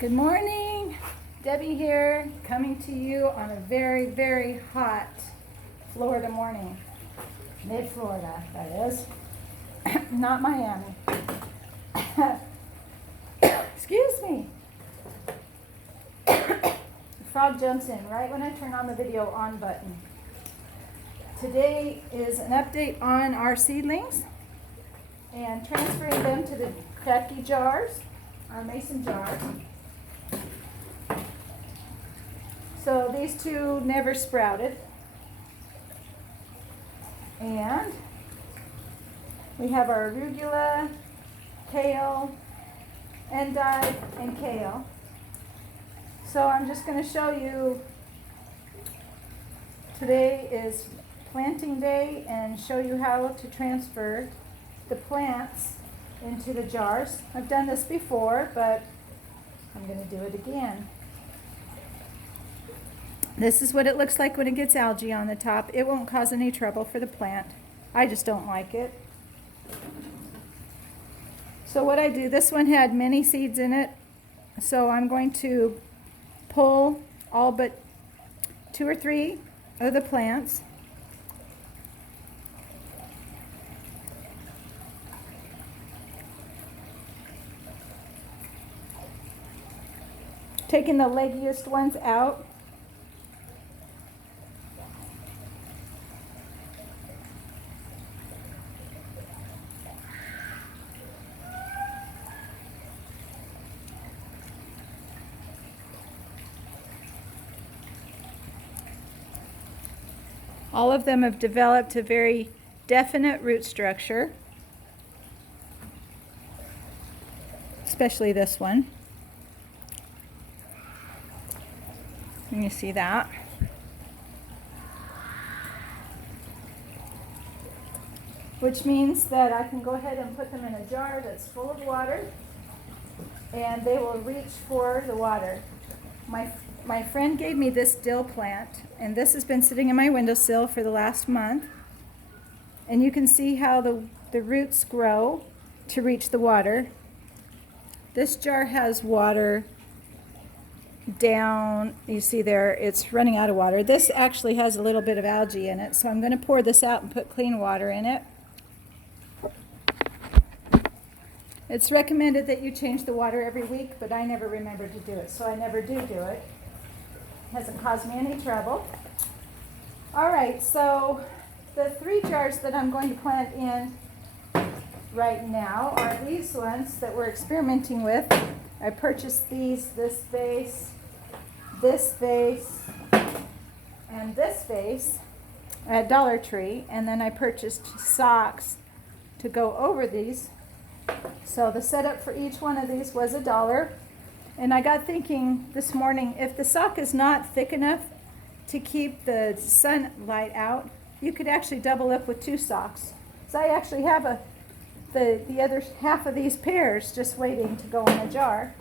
Good morning, Debbie here, coming to you on a very, very hot Florida morning. Mid-Florida, that is. Not Miami. Excuse me. The frog jumps in right when I turn on the video on button. Today is an update on our seedlings and transferring them to the Kratky jars, our mason jars. So these two never sprouted. And we have our arugula, kale, endive, and kale. So I'm just going to show you, today is planting day, and show you how to transfer the plants into the jars. I've done this before, but I'm going to do it again. This is what it looks like when it gets algae on the top. It won't cause any trouble for the plant. I just don't like it. So what I do, this one had many seeds in it, so I'm going to pull all but 2 or 3 of the plants. Taking the leggiest ones out. All of them have developed a very definite root structure, especially this one. Can you see that? Which means that I can go ahead and put them in a jar that's full of water, and they will reach for the water. My friend gave me this dill plant, and this has been sitting in my windowsill for the last month. And you can see how the roots grow to reach the water. This jar has water down, you see there, it's running out of water. This actually has a little bit of algae in it, so I'm going to pour this out and put clean water in it. It's recommended that you change the water every week, but I never remember to do it, so I never do it. Hasn't caused me any trouble. All right, so the 3 jars that I'm going to plant in right now are these ones that we're experimenting with. I purchased these, this vase, and this vase at Dollar Tree, and then I purchased socks to go over these. So the setup for each one of these was $1. And I got thinking this morning, if the sock is not thick enough to keep the sunlight out, you could actually double up with 2 socks. So I actually have the other half of these pairs just waiting to go in a jar.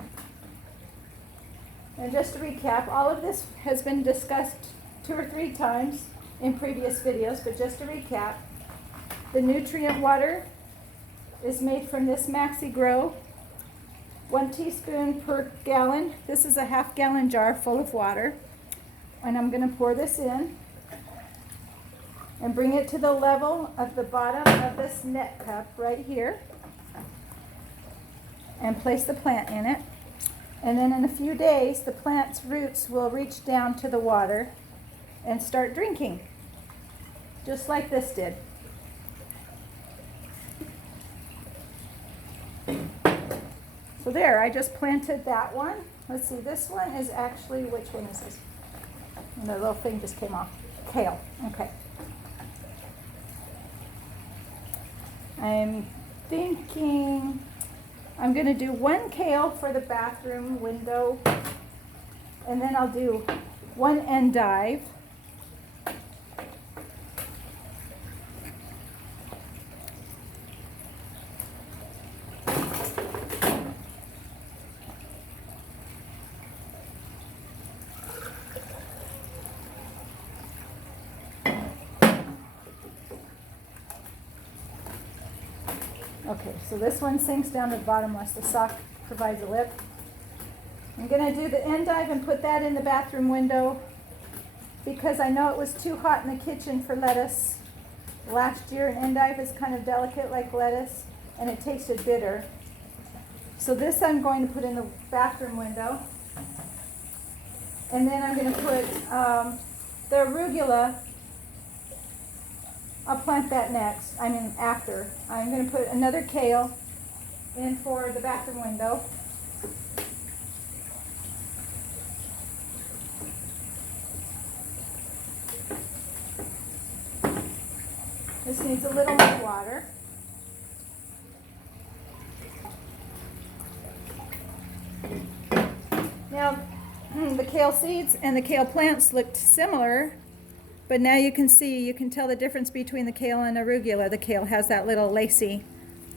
And just to recap, all of this has been discussed 2 or 3 times in previous videos, but just to recap, the nutrient water is made from this Maxi Grow. 1 teaspoon per gallon. This is a half-gallon jar full of water. And I'm going to pour this in and bring it to the level of the bottom of this net cup right here. And place the plant in it. And then in a few days, the plant's roots will reach down to the water and start drinking, just like this did. So there, I just planted that one. Let's see, this one is actually, which one is this? And the little thing just came off. Kale, okay. I'm thinking I'm going to do 1 kale for the bathroom window, and then I'll do 1 endive. Okay, so this one sinks down to the bottom unless the sock provides a lip. I'm going to do the endive and put that in the bathroom window because I know it was too hot in the kitchen for lettuce last year, and endive is kind of delicate like lettuce, and it tasted bitter. So this I'm going to put in the bathroom window. And then I'm going to put the arugula. I'll plant that next, after. I'm going to put another kale in for the bathroom window. This needs a little more water. Now, the kale seeds and the kale plants looked similar, but now you can tell the difference between the kale and arugula. The kale has that little lacy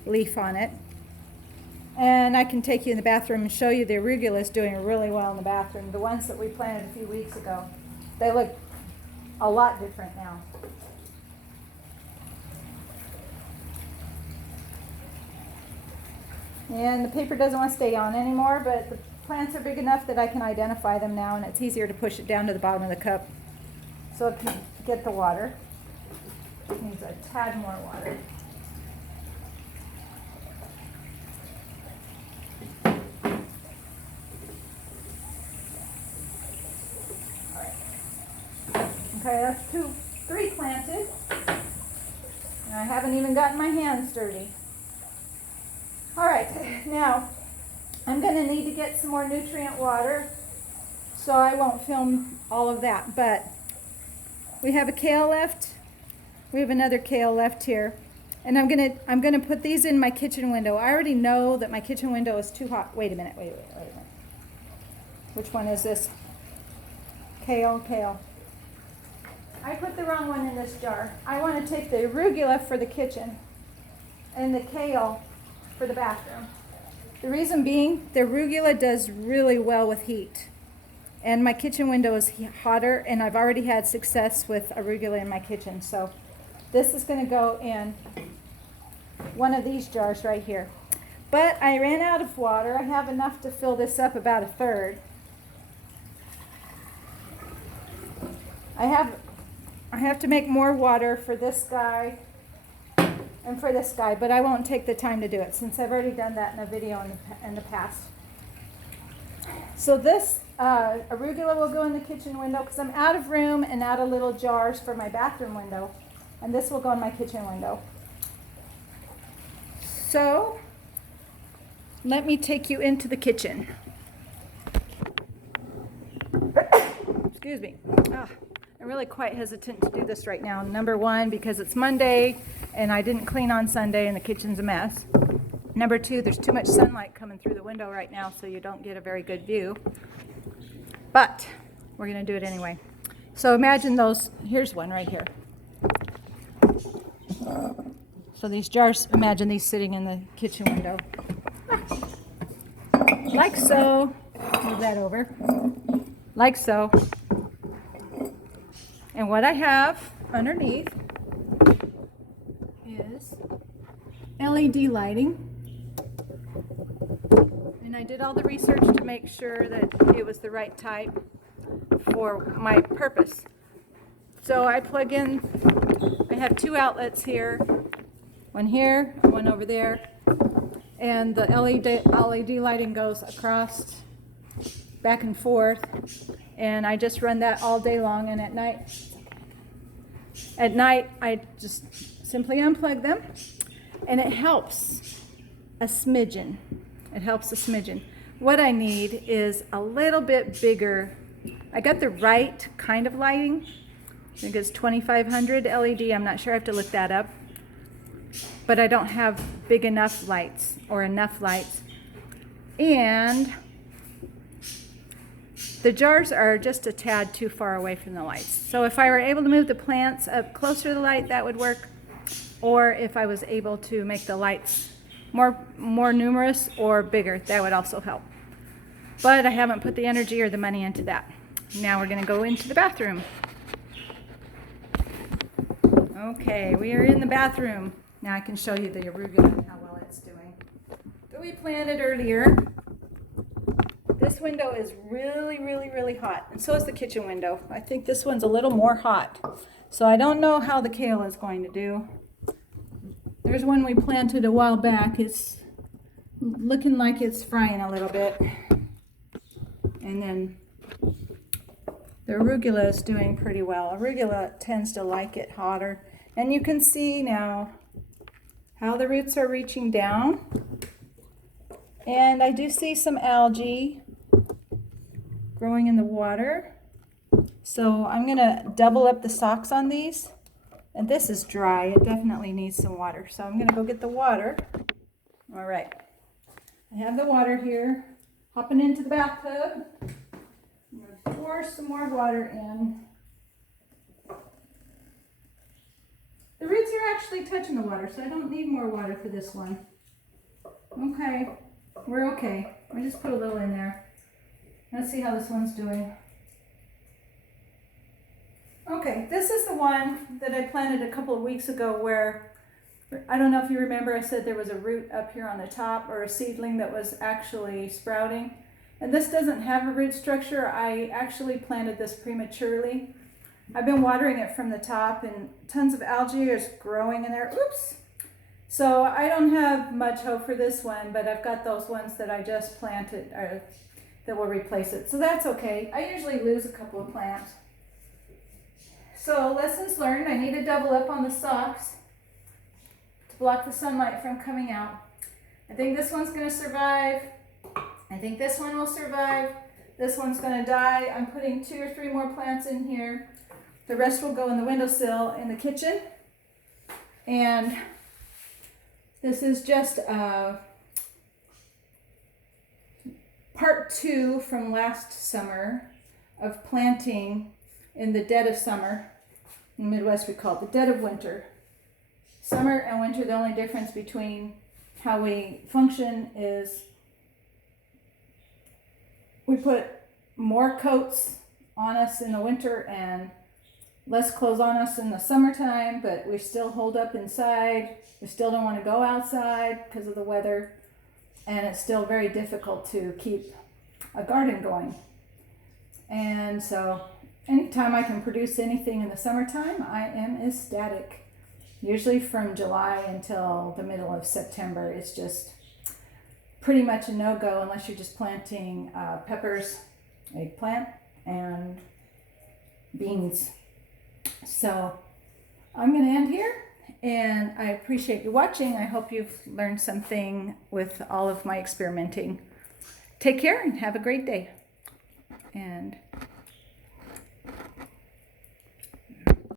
leaf on it. And I can take you in the bathroom and show you the arugula is doing really well in the bathroom. The ones that we planted a few weeks ago, they look a lot different now. And the paper doesn't want to stay on anymore, but the plants are big enough that I can identify them now, and it's easier to push it down to the bottom of the cup so it can get the water. It needs a tad more water. All right. Okay, that's 3 planted. And I haven't even gotten my hands dirty. All right, now I'm going to need to get some more nutrient water, so I won't film all of that. But we have a kale left. We have another kale left here, and I'm gonna put these in my kitchen window. I already know that my kitchen window is too hot. Wait a minute. Wait a minute. Which one is this? Kale. I put the wrong one in this jar. I want to take the arugula for the kitchen and the kale for the bathroom. The reason being, the arugula does really well with heat. And my kitchen window is hotter, and I've already had success with arugula in my kitchen. So this is going to go in one of these jars right here. But I ran out of water. I have enough to fill this up about a third. I have to make more water for this guy and for this guy, but I won't take the time to do it since I've already done that in a video in the past. So this arugula will go in the kitchen window because I'm out of room and out of little jars for my bathroom window, and this will go in my kitchen window. So let me take you into the kitchen. Excuse me. I'm really quite hesitant to do this right now. Number one, because it's Monday and I didn't clean on Sunday and the kitchen's a mess. Number two, there's too much sunlight coming through the window right now, so you don't get a very good view. But we're going to do it anyway. So imagine those. Here's one right here. So these jars, imagine these sitting in the kitchen window. Like so. Move that over. Like so. And what I have underneath is LED lighting. And I did all the research to make sure that it was the right type for my purpose. So I plug in, I have 2 outlets here, one here and one over there. And the LED lighting goes across, back and forth. And I just run that all day long, and at night I just simply unplug them, and it helps a smidgen. It helps a smidgen. What I need is a little bit bigger. I got the right kind of lighting. I think it's 2500 LED. I'm not sure. I have to look that up. But I don't have big enough lights or enough lights. And the jars are just a tad too far away from the lights. So if I were able to move the plants up closer to the light, that would work. Or if I was able to make the lights more numerous or bigger, that would also help. But I haven't put the energy or the money into that. Now we're going to go into the bathroom. Okay, we are in the bathroom. Now I can show you the arugula and how well it's doing. That we planted earlier. This window is really, really, really hot, and so is the kitchen window. I think this one's a little more hot. So I don't know how the kale is going to do. There's one we planted a while back. It's looking like it's frying a little bit. And then the arugula is doing pretty well. Arugula tends to like it hotter. And you can see now how the roots are reaching down. And I do see some algae growing in the water. So I'm gonna double up the socks on these. And this is dry, it definitely needs some water. So I'm gonna go get the water. All right, I have the water here. Hopping into the bathtub. I'm gonna pour some more water in. The roots are actually touching the water, so I don't need more water for this one. Okay, we're okay. I just put a little in there. Let's see how this one's doing. Okay, this is the one that I planted a couple of weeks ago where, I don't know if you remember, I said there was a root up here on the top, or a seedling that was actually sprouting. And this doesn't have a root structure. I actually planted this prematurely. I've been watering it from the top, and tons of algae is growing in there. Oops! So I don't have much hope for this one, but I've got those ones that I just planted that will replace it. So that's okay. I usually lose a couple of plants. So lessons learned, I need to double up on the socks to block the sunlight from coming out. I think this one's gonna survive. I think this one will survive. This one's gonna die. I'm putting 2 or 3 more plants in here. The rest will go in the windowsill in the kitchen. And this is just part 2 from last summer of planting in the dead of summer. In the Midwest we call it the dead of winter. Summer and winter, the only difference between how we function is we put more coats on us in the winter and less clothes on us in the summertime, but we still hold up inside. We still don't want to go outside because of the weather, and it's still very difficult to keep a garden going. And so anytime I can produce anything in the summertime, I am ecstatic. Usually from July until the middle of September, it's just pretty much a no-go unless you're just planting peppers, eggplant, and beans. So I'm going to end here, and I appreciate you watching. I hope you've learned something with all of my experimenting. Take care and have a great day. And